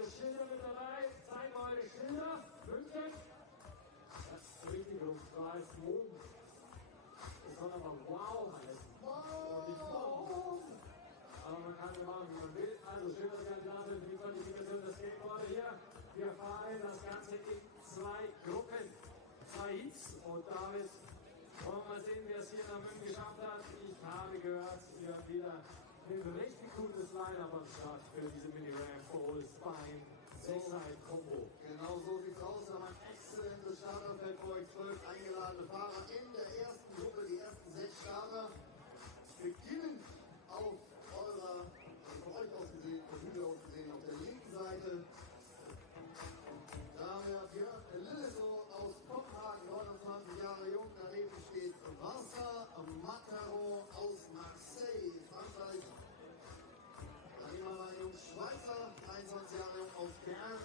alle Schilder mit dabei. Zeigt mal eure Schilder. München. Das ist richtig rum. Da ist oben. Das soll aber wow heißen. Und nicht wow. Aber man kann es machen, wie man will. Also Schilderkandidaten für die Qualifikation der Skateboarder hier. Wir fahren das Ganze in 2 Gruppen. 2 Hits. Und damit wollen wir mal sehen, wer es hier nach München geschafft hat. Ich habe gehört, ihr habt wieder ein richtig gutes Line-Up am Start für diese Mini-Ramp All Spine 6-Side-Kombo. Genau so sieht's aus. Wir haben ein exzellentes Starterfeld für euch. 12 eingeladene Fahrer in der ersten Gruppe. Die ersten 6 Starter beginnen auf eurer, von euch aus gesehen, von Hügel aus gesehen, auf der linken Seite. Da haben wir Björn Lilleso aus Kopenhagen, 29 Jahre jung. Daneben steht Wasser Macaron aus Marseille, Frankreich. Daneben haben wir einen jungen Schweizer, 23 Jahre jung aus Bern,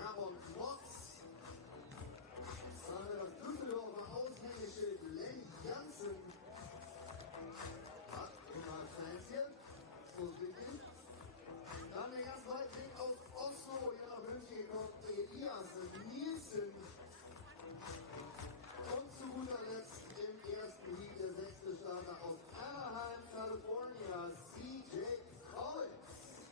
Ramon Mox. Dann haben wir das Düsseldorfer Aushängeschild Len Janssen. Hat immer Fans hier. So sind die. Dann der ganz weit weg aus Oslo, hier nach München gekommen, Elias Nielsen. Und zu guter Letzt im ersten Heat der 6. Starter aus Anaheim, California, CJ Collins.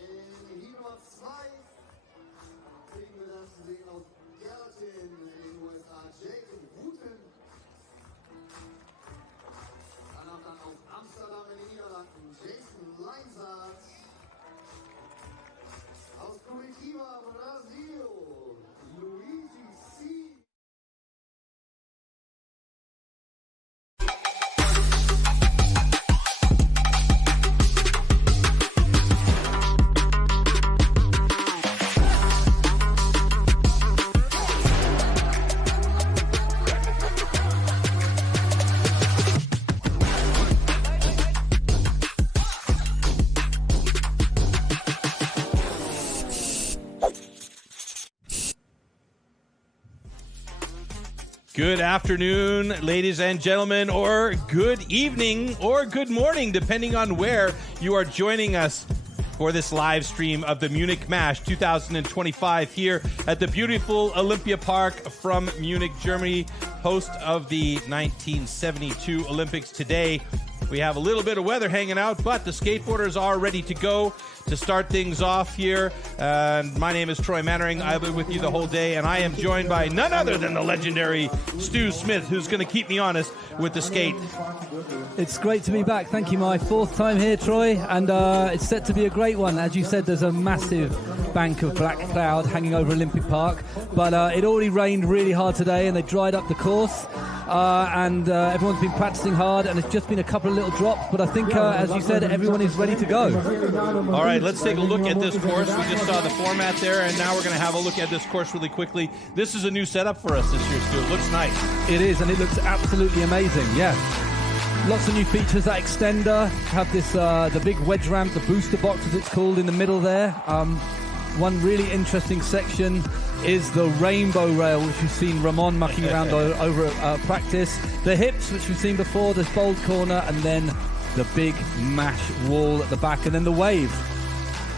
In Heat Nummer 2 kriegen wir das zu sehen aus Gallatin in den USA, Jacob Wooten. Danach dann aus Amsterdam in den Niederlanden, Jason Leinsart. Aus Curitiba, Brasil, Luigi C. Good afternoon, ladies and gentlemen, or good evening, or good morning, depending on where you are joining us for this live stream of the Munich MASH 2025 here at the beautiful Olympia Park from Munich, Germany, host of the 1972 Olympics. Today, we have a little bit of weather hanging out, but the skateboarders are ready to go to start things off here. My name is Troy Mannering. I'll be with you the whole day, and I am joined by none other than the legendary Stu Smith, who's going to keep me honest with the skate. It's great to be back. Thank you. My 4th time here, Troy, and it's set to be a great one. As you said, there's a massive bank of black cloud hanging over Olympic Park, but it already rained really hard today, and they dried up the course. And everyone's been practicing hard, and it's just been a couple of little drops, but I think, as you said, everyone is ready to go. All right, let's take a look at this course. We just saw the format there, and now we're going to have a look at this course really quickly. This is a new setup for us this year, Stu. It looks nice. It is, and it looks absolutely amazing, yeah. Lots of new features. That extender, have this the big wedge ramp, the booster box as it's called, in the middle there. One really interesting section is the rainbow rail, which we've seen Ramon mucking around over practice. The hips, which we've seen before, this bold corner, and then the big mash wall at the back, and then the wave.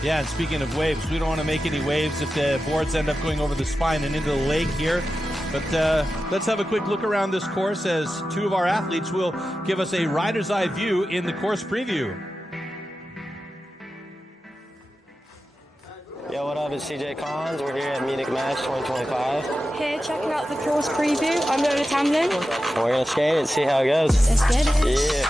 Yeah, and speaking of waves, we don't want to make any waves if the boards end up going over the spine and into the leg here. But let's have a quick look around this course as 2 of our athletes will give us a rider's eye view in the course preview. Yo, what up? It's CJ Collins. We're here at Munich MASH 2025. Here checking out the course preview. I'm Lola Tamlin. And we're going to skate and see how it goes. Let's get it. Yeah.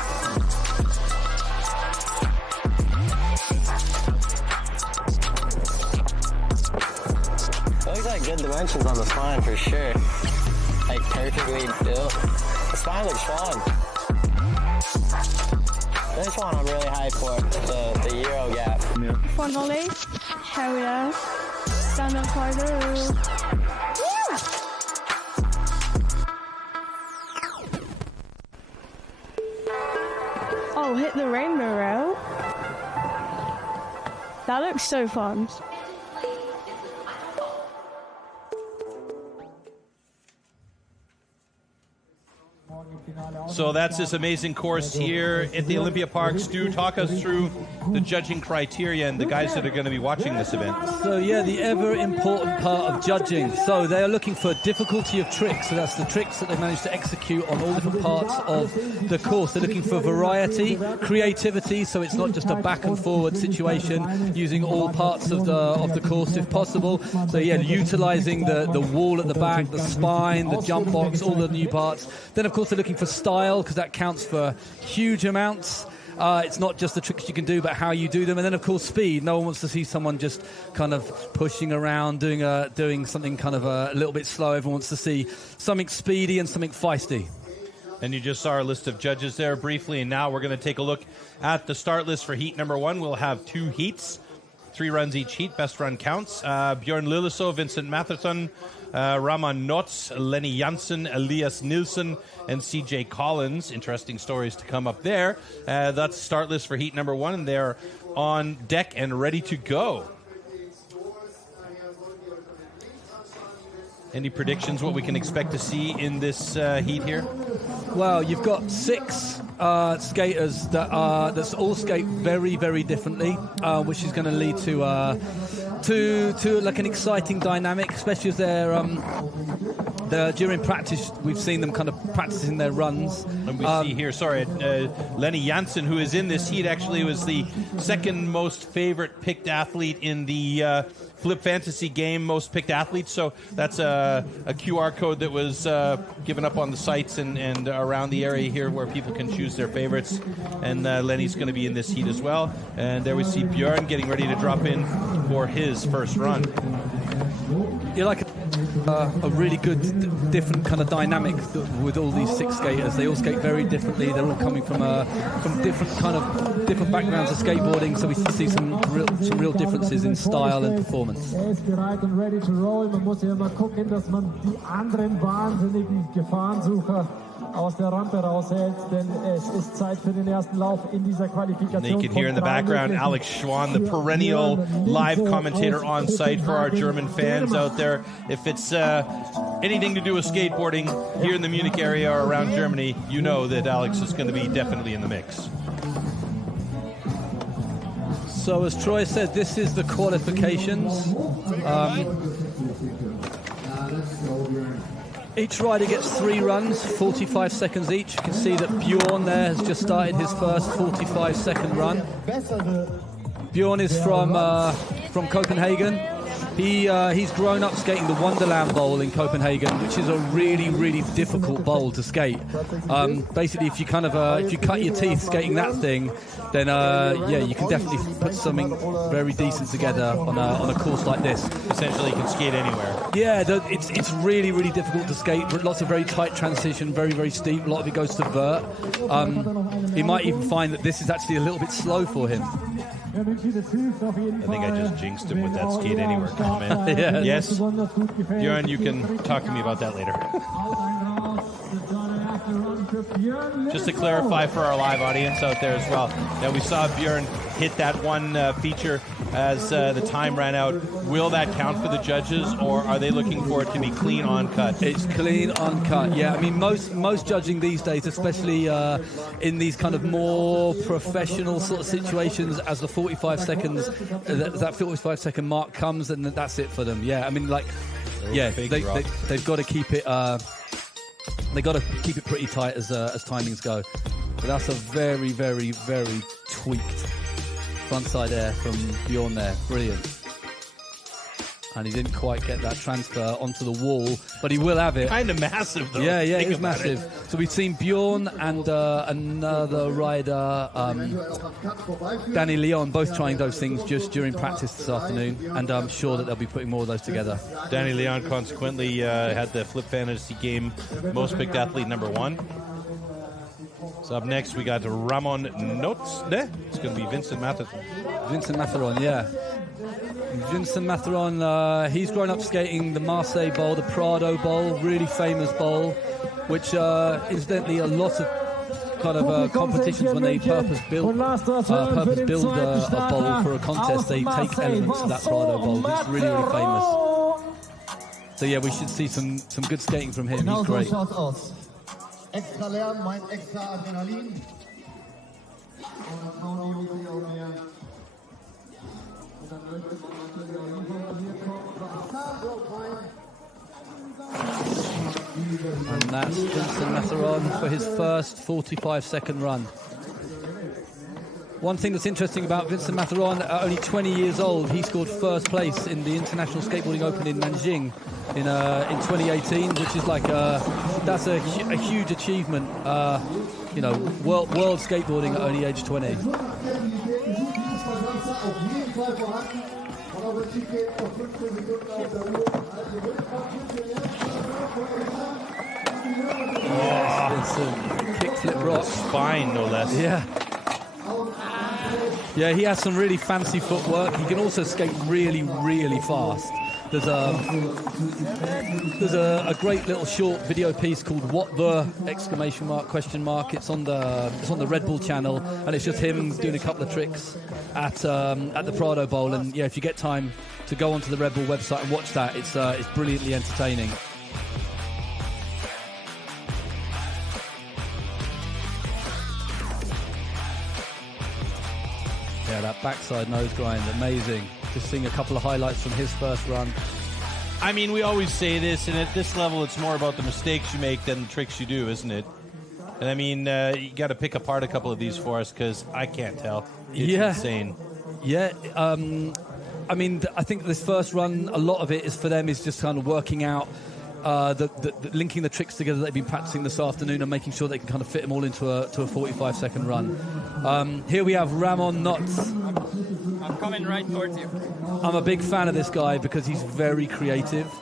Looks like good dimensions on the spine for sure. Like perfectly built. The spine looks fun. This one I'm really hyped for, the Euro gap. Front volley. Here we go. Stand up harder. Oh, hit the rainbow rail. That looks so fun. So that's this amazing course here at the Olympia Park. Stu, talk us through the judging criteria and the guys that are going to be watching this event. So yeah, the ever important part of judging. So they are looking for difficulty of tricks. So that's the tricks that they managed to execute on all different parts of the course. They're looking for variety, creativity. So it's not just a back and forward situation, using all parts of the course if possible. So yeah, utilizing the wall at the back, the spine, the jump box, all the new parts. Then of course they're looking for style, because that counts for huge amounts. It's not just the tricks you can do, but how you do them. And then, of course, speed. No one wants to see someone just kind of pushing around, doing something kind of a little bit slow. Everyone wants to see something speedy and something feisty. And you just saw our list of judges there briefly, and now we're going to take a look at the start list for heat number 1. We'll have 2 heats, 3 runs each heat. Best run counts. Björn Lilleso, Vincent Matherson, Raman Notz, Lenny Janssen, Elias Nilsson, and CJ Collins. Interesting stories to come up there. That's start list for heat number 1, and they're on deck and ready to go. Any predictions what we can expect to see in this heat here? Well, you've got 6 skaters that all skate very, very differently, which is going to lead to like an exciting dynamic, especially as they're during practice. We've seen them kind of practicing their runs. And we see here, Lenny Janssen, who is in this heat, actually was the second most favorite picked athlete in the Flip Fantasy game, most picked athletes. So that's a QR code that was given up on the sites and around the area here where people can choose their favorites. And Lenny's going to be in this heat as well. And there we see Björn getting ready to drop in for his first run. You're like a really good, different kind of dynamic with all these 6 skaters. They all skate very differently. They're all coming from different backgrounds of skateboarding, so we see some real differences in style and performance. Er ist bereit und ready to roll. Man muss ja immer gucken, dass man die anderen wahnsinnigen Gefahrensucher aus der Rampe raushält, denn es ist Zeit für den ersten Lauf in dieser Qualifikation. You can hear in the background Alex Schwan, the perennial live commentator on site for our German fans out there. If it's anything to do with skateboarding here in the Munich area or around Germany, you know that Alex is going to be definitely in the mix. So as Troy said, this is the qualifications. Each rider gets 3 runs, 45 seconds each. You can see that Björn there has just started his first 45-second run. Björn is from Copenhagen. He's grown up skating the Wonderland Bowl in Copenhagen, which is a really, really difficult bowl to skate. Basically, if you cut your teeth skating that thing, then you can definitely put something very decent together on a course like this. Essentially, you can skate anywhere. Yeah, it's really, really difficult to skate. Lots of very tight transition, very, very steep. A lot of it goes to vert. He might even find that this is actually a little bit slow for him. I think I just jinxed him with that skate anywhere comment. Yeah. Yes, Björn, you can talk to me about that later. Just to clarify for our live audience out there as well, that we saw Björn hit that one feature as the time ran out. Will that count for the judges, or are they looking for it to be clean on cut? It's clean on cut, yeah. I mean, most judging these days, especially in these kind of more professional sort of situations, as the 45 seconds, that 45-second mark comes, and that's it for them. Yeah, I mean, they've got to keep it. They got to keep it pretty tight as timings go. But that's a very, very, very tweaked frontside air from Björn there. Brilliant. And he didn't quite get that transfer onto the wall, but he will have it. Kind of massive, though. Yeah, it is massive. So we've seen Björn and another rider, Danny Leon, both trying those things just during practice this afternoon, and I'm sure that they'll be putting more of those together. Danny Leon consequently had the Flip Fantasy game most picked athlete number 1. So up next we got Ramon Notz. It's going to be Vincent Matherson. Vincent Matherson, yeah. Vincent Matherson, he's grown up skating the Marseille Bowl, the Prado Bowl, really famous bowl, which incidentally a lot of kind of competitions when they purpose build a bowl for a contest, they take elements of that Prado Bowl. It's really, really famous. So yeah, we should see some good skating from him. He's great. extra Lärm, mein extra Adrenalin. Und dann trauen die Jungs sich auch mehr. Und dann möchte man natürlich auch lieber von hier kommen. And that's Vincent Matheron for his first 45-second run. One thing that's interesting about Vincent Matheron, at only 20 years old, he scored first place in the International Skateboarding Open in Nanjing in 2018, which is like that's a huge achievement. You know, world skateboarding at only age 20. Yes, Vincent. Kickflip rock. Spine, no less. Yeah. Yeah, he has some really fancy footwork. He can also skate really, really fast. There's a great little short video piece called "What the?" ! It's on the Red Bull channel, and it's just him doing a couple of tricks at the Prado Bowl. And yeah, if you get time to go onto the Red Bull website and watch that, it's brilliantly entertaining. Yeah, that backside nose grind, amazing. Just seeing a couple of highlights from his first run. I mean, we always say this, and at this level, it's more about the mistakes you make than the tricks you do, isn't it? And I mean, you got to pick apart a couple of these for us, because I can't tell. It's insane. Yeah, I mean, I think this first run, a lot of it is for them is just kind of working out linking the tricks together that they've been practicing this afternoon and making sure they can kind of fit them all into a 45-second run. Here we have Ramon Knotz. I'm coming right towards you. I'm a big fan of this guy because he's very creative.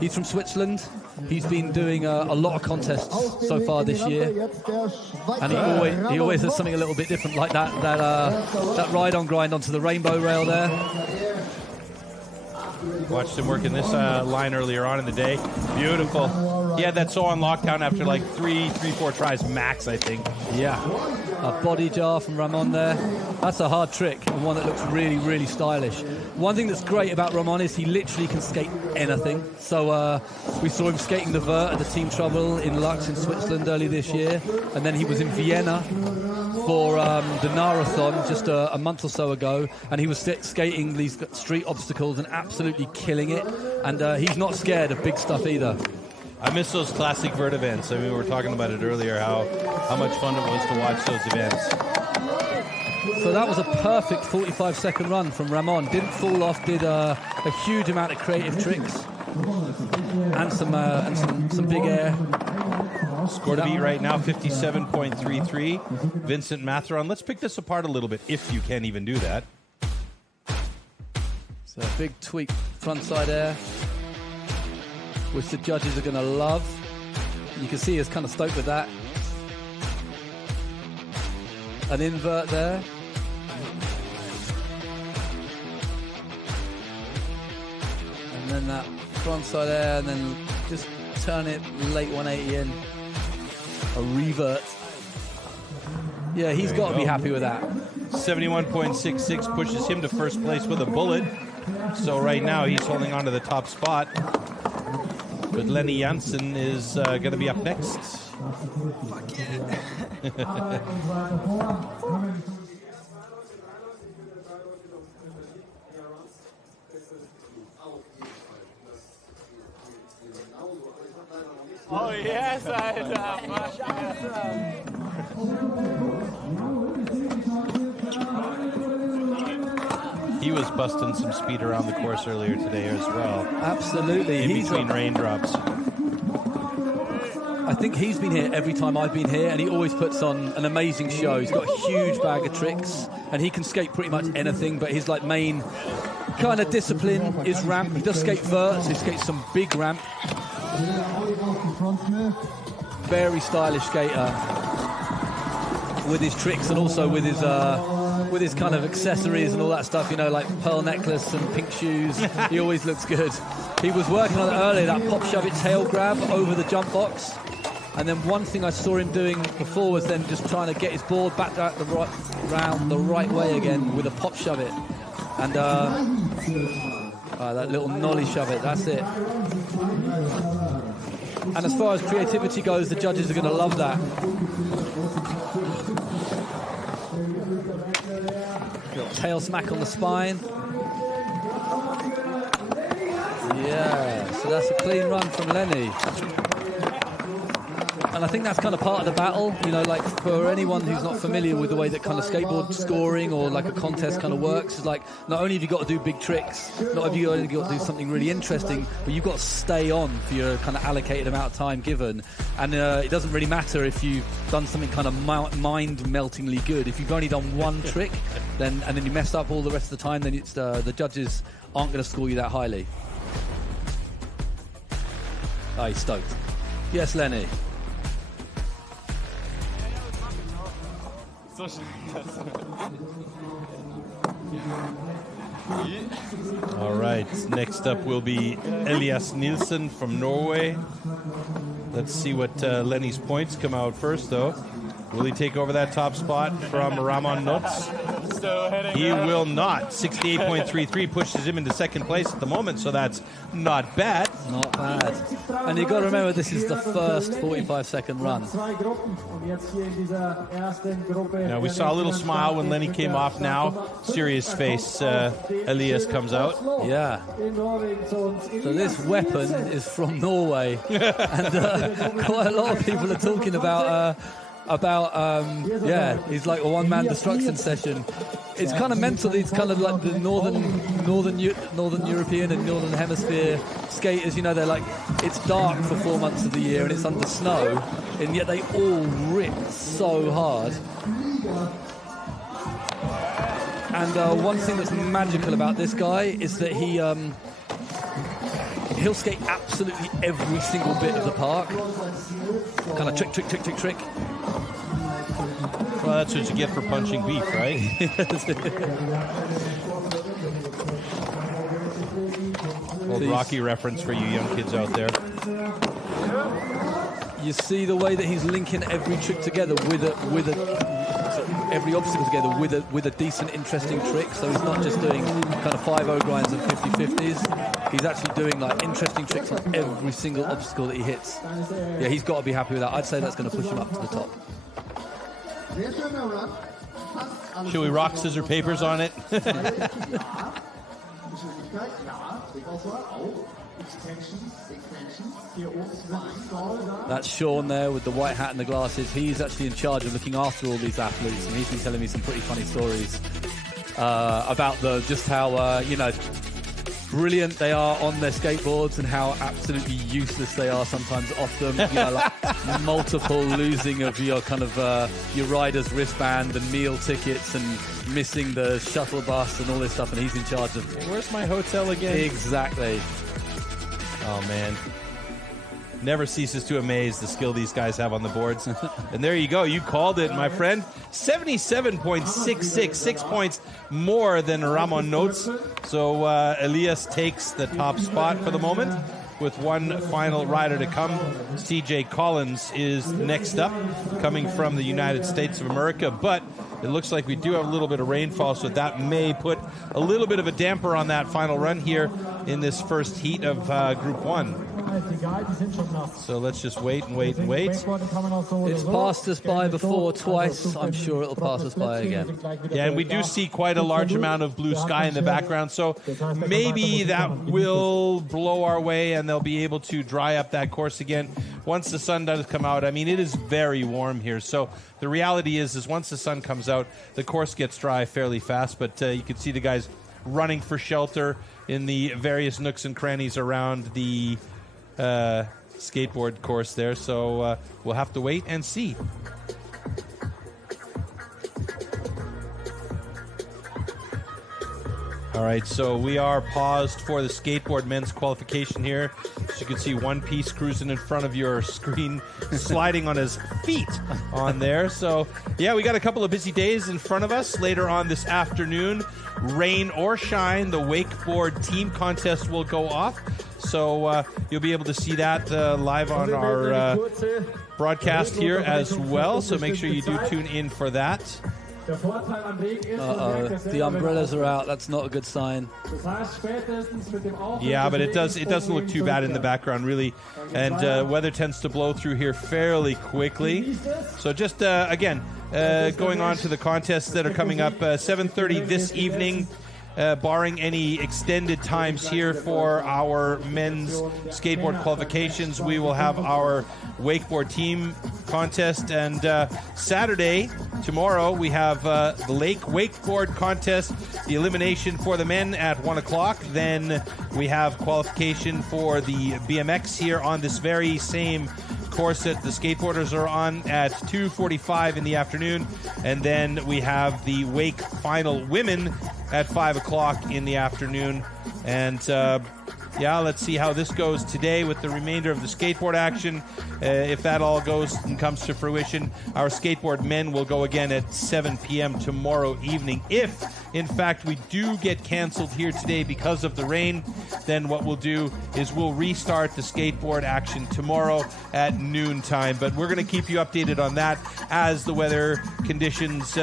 He's from Switzerland. He's been doing a lot of contests so far this year, and he always has something a little bit different, like that ride-on grind onto the rainbow rail there. Watched him work in this line earlier on in the day. Beautiful. He had that so on lockdown after like three, 4 tries max, I think. Yeah. A body jar from Ramon there. That's a hard trick, and one that looks really, really stylish. One thing that's great about Ramon is he literally can skate anything. So we saw him skating the vert at the Team Trouble in Lux in Switzerland early this year, and then he was in Vienna for the Marathon just a month or so ago, and he was skating these street obstacles and absolutely killing it, and he's not scared of big stuff either. I miss those classic vert events. I mean, we were talking about it earlier, how much fun it was to watch those events. So that was a perfect 45-second run from Ramon. Didn't fall off, did a huge amount of creative tricks and some big air. Score to beat right now, 57.33. Vincent Matheron. Let's pick this apart a little bit, if you can even do that. So a big tweak frontside air, which the judges are going to love. You can see he's kind of stoked with that. An invert there. And then that frontside air, and then just turn it late 180 in. A revert. Yeah, he's got to be happy with that. 71.66 pushes him to first place with a bullet. So right now he's holding on to the top spot. But Lenny Janssen is going to be up next. Fuck yeah. Oh yes, Alter. He was busting some speed around the course earlier today as well. Absolutely. In between raindrops. I think he's been here every time I've been here, and he always puts on an amazing show. He's got a huge bag of tricks, and he can skate pretty much anything, but his like main kind of discipline is ramp. He does skate verts, he skates some big ramp. Very stylish skater with his tricks and also with his kind of accessories and all that stuff, you know, like pearl necklace and pink shoes. He always looks good. He was working on it earlier, that pop shove it tail grab over the jump box. And then one thing I saw him doing before was then just trying to get his board back out round the right way again with a pop shove it. And that little nollie shove it, that's it. And as far as creativity goes, the judges are going to love that. Tail smack on the spine. Yeah, so that's a clean run from Lenny. And I think that's kind of part of the battle, you know, like for anyone who's not familiar with the way that kind of skateboard scoring or like a contest kind of works, is like not only have you got to do big tricks, not have you only got to do something really interesting, but you've got to stay on for your kind of allocated amount of time given. And it doesn't really matter if you've done something kind of mind-meltingly good. If you've only done one trick, and then you messed up all the rest of the time, then it's the judges aren't going to score you that highly. Oh, he's stoked. Yes, Lenny. All right, next up will be Elias Nielsen from Norway. Let's see what Lenny's points come out first, though. Will he take over that top spot from Ramon Notz? He will not. 68.33 pushes him into second place at the moment, so that's not bad. Not bad. And you've got to remember, this is the first 45-second run. Now, we saw a little smile when Lenny came off. Now, serious face, Elias comes out. Yeah. So this weapon is from Norway. And quite a lot of people are talking about he's like a one-man destruction session. It's kind of mental. It's kind of like the northern European and northern hemisphere skaters. You know, they're like, it's dark for 4 months of the year and it's under snow, and yet they all rip so hard. And one thing that's magical about this guy is that he'll skate absolutely every single bit of the park. Kind of trick. Well, that's what you get for punching beef, right? Old Rocky reference for you young kids out there. You see the way that he's linking every trick together every obstacle together with a decent, interesting trick. So he's not just doing kind of 5-0 grinds and 50-50s. He's actually doing like interesting tricks on every single obstacle that he hits. Yeah, he's got to be happy with that. I'd say that's going to push him up to the top. Should we rock, scissors, papers on it? That's Sean there with the white hat and the glasses. He's actually in charge of looking after all these athletes, and he's been telling me some pretty funny stories about just how brilliant they are on their skateboards and how absolutely useless they are sometimes off them. You know, like multiple losing of your kind of your rider's wristband and meal tickets and missing the shuttle bus and all this stuff, and he's in charge of... Hey, where's my hotel again? Exactly. Oh, man. Never ceases to amaze the skill these guys have on the boards. And there you go. You called it, my friend. 77.66, 6 points more than Ramon Notz. So Elias takes the top spot for the moment with one final rider to come. CJ Collins is next up, coming from the United States of America. But it looks like we do have a little bit of rainfall, so that may put a little bit of a damper on that final run here in this first heat of Group 1. So let's just wait. It's passed us by before twice. I'm sure it'll pass us by again. Yeah, and we do see quite a large amount of blue sky in the background, so maybe that will blow our way and they'll be able to dry up that course again once the sun does come out. I mean, it is very warm here, so the reality is once the sun comes out, the course gets dry fairly fast, but you can see the guys running for shelter in the various nooks and crannies around the skateboard course there, so we'll have to wait and see. All right, so we are paused for the skateboard men's qualification here. As you can see, One Piece cruising in front of your screen, sliding on his feet on there. So, yeah, we got a couple of busy days in front of us. Later on this afternoon, rain or shine, the wakeboard team contest will go off. So you'll be able to see that live on our broadcast here as well. So make sure you do tune in for that. Der Vorteil am Regen ist, man merkt ja The selber, umbrellas are out. That's not a good sign. Das heißt, spätestens mit dem Aufwind Yeah, but des it doesn't look too bad in the background, really. And weather tends to blow through here fairly quickly. So just, again, going on to the contests that are coming up, 7:30 this evening. Barring any extended times here for our men's skateboard qualifications, we will have our wakeboard team contest. And Saturday, tomorrow, we have the Lake Wakeboard contest, the elimination for the men at 1 o'clock. Then we have qualification for the BMX here on this very same course that the skateboarders are on at 2:45 in the afternoon. And then we have the wake final women at 5 o'clock in the afternoon. And yeah, let's see how this goes today with the remainder of the skateboard action. If that all goes and comes to fruition, our skateboard men will go again at 7 p.m. tomorrow evening. If, in fact, we do get canceled here today because of the rain, then what we'll do is we'll restart the skateboard action tomorrow at noontime. But we're going to keep you updated on that as the weather conditions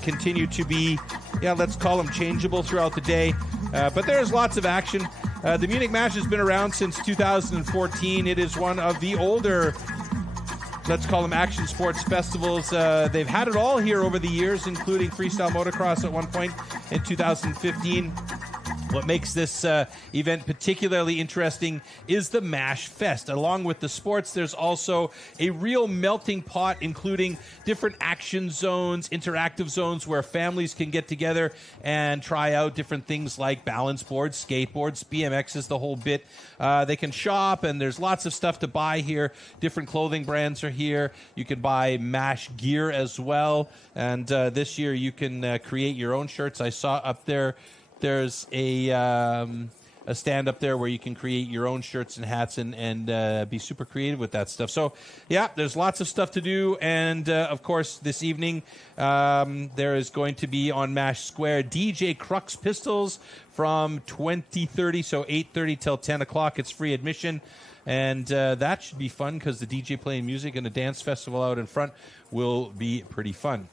continue to be, yeah, let's call them changeable throughout the day. But there's lots of action. The Munich Mash has been around since 2014. It is one of the older, let's call them action sports festivals. They've had it all here over the years, including freestyle motocross at one point in 2015. What makes this event particularly interesting is the Mash Fest. Along with the sports, there's also a real melting pot, including different action zones, interactive zones where families can get together and try out different things like balance boards, skateboards, BMXs, the whole bit. They can shop, and there's lots of stuff to buy here. Different clothing brands are here. You can buy Mash gear as well. And this year you can create your own shirts. I saw up there, there's a stand up there where you can create your own shirts and hats and be super creative with that stuff. So, yeah, there's lots of stuff to do. And, of course, this evening there is going to be on Mash Square DJ Crux Pistols from 20:30, so 8:30 till 10 o'clock. It's free admission. And that should be fun because the DJ playing music and a dance festival out in front will be pretty fun.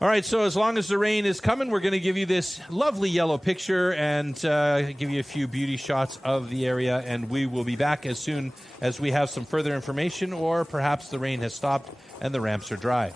All right, so as long as the rain is coming, we're going to give you this lovely yellow picture and give you a few beauty shots of the area, and we will be back as soon as we have some further information, or perhaps the rain has stopped and the ramps are dry.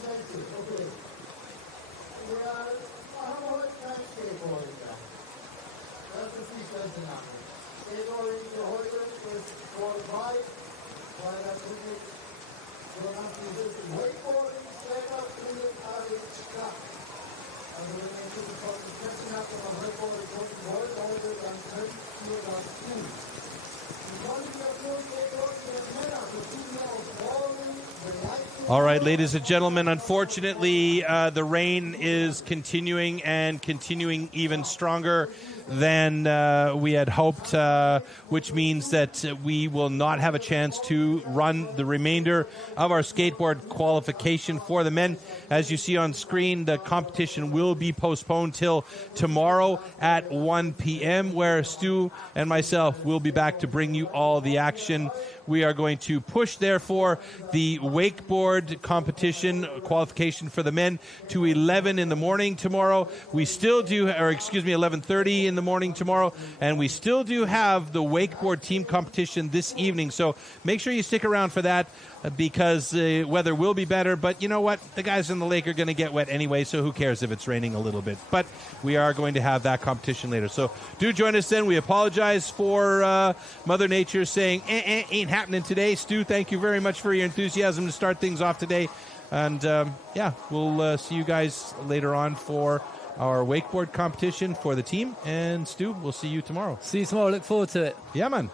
expensive. Okay. I haben heute kein Skateboard da. Das ist nicht ganz genau. Skateboarding für heute ist vorbei, weil das wirklich so nach diesem Wakeboarding Setup findet alles statt. Also wenn ihr diese Qualification habt und am Wakeboarding gucken wollt heute, dann könnt ihr das tun. All right, ladies and gentlemen, unfortunately, the rain is continuing and continuing even stronger than we had hoped, which means that we will not have a chance to run the remainder of our skateboard qualification for the men. As you see on screen, the competition will be postponed till tomorrow at 1 p.m., where Stu and myself will be back to bring you all the action. We are going to push, therefore, the wakeboard competition qualification for the men to 11 in the morning tomorrow. We still do, 11:30 in the morning tomorrow, and we still do have the wakeboard team competition this evening. So make sure you stick around for that, because weather will be better. But you know what? The guys in the lake are going to get wet anyway, so who cares if it's raining a little bit. But we are going to have that competition later. So do join us then. We apologize for Mother Nature saying, ain't happening today. Stu, thank you very much for your enthusiasm to start things off today. And, we'll see you guys later on for our wakeboard competition for the team. And, Stu, we'll see you tomorrow. See you tomorrow. Look forward to it. Yeah, man.